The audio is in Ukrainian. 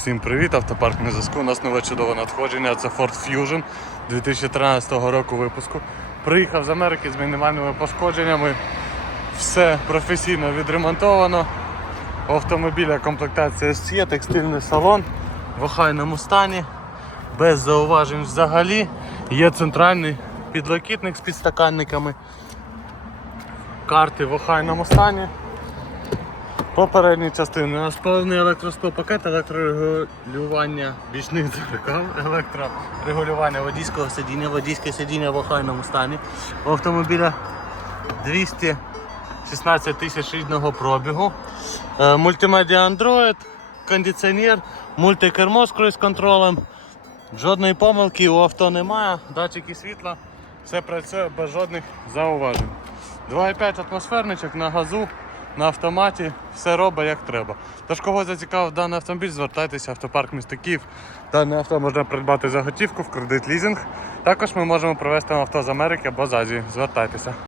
Всім привіт, автопарк на зв'язку. У нас нове чудове надходження. Це Ford Fusion 2013 року випуску. Приїхав з Америки з мінімальними пошкодженнями. Все професійно відремонтовано. У автомобіля комплектація є, текстильний салон в охайному стані, без зауважень взагалі. Є центральний підлокітник з підстаканниками. Карти в охайному стані. Попередні частини у нас повний електростопакет, електрорегулювання бічних дзеркал, електрорегулювання водійського сидіння, водійське сидіння в охайному стані. У автомобіля 216 тисяч рідного пробігу. Е, Мультимедіа Android, кондиціонер, мультикермо з круїз-контролем. Жодної помилки у авто немає, датчики світла, все працює без жодних зауважень. 2,5 атмосферничок на газу, на автоматі, все робить як треба. Тож кого зацікавив даний автомобіль, звертайтеся в автопарк міста Київ. Дане авто можна придбати за готівку в кредит лізинг. Також ми можемо привезти авто з Америки або з Азії. Звертайтеся.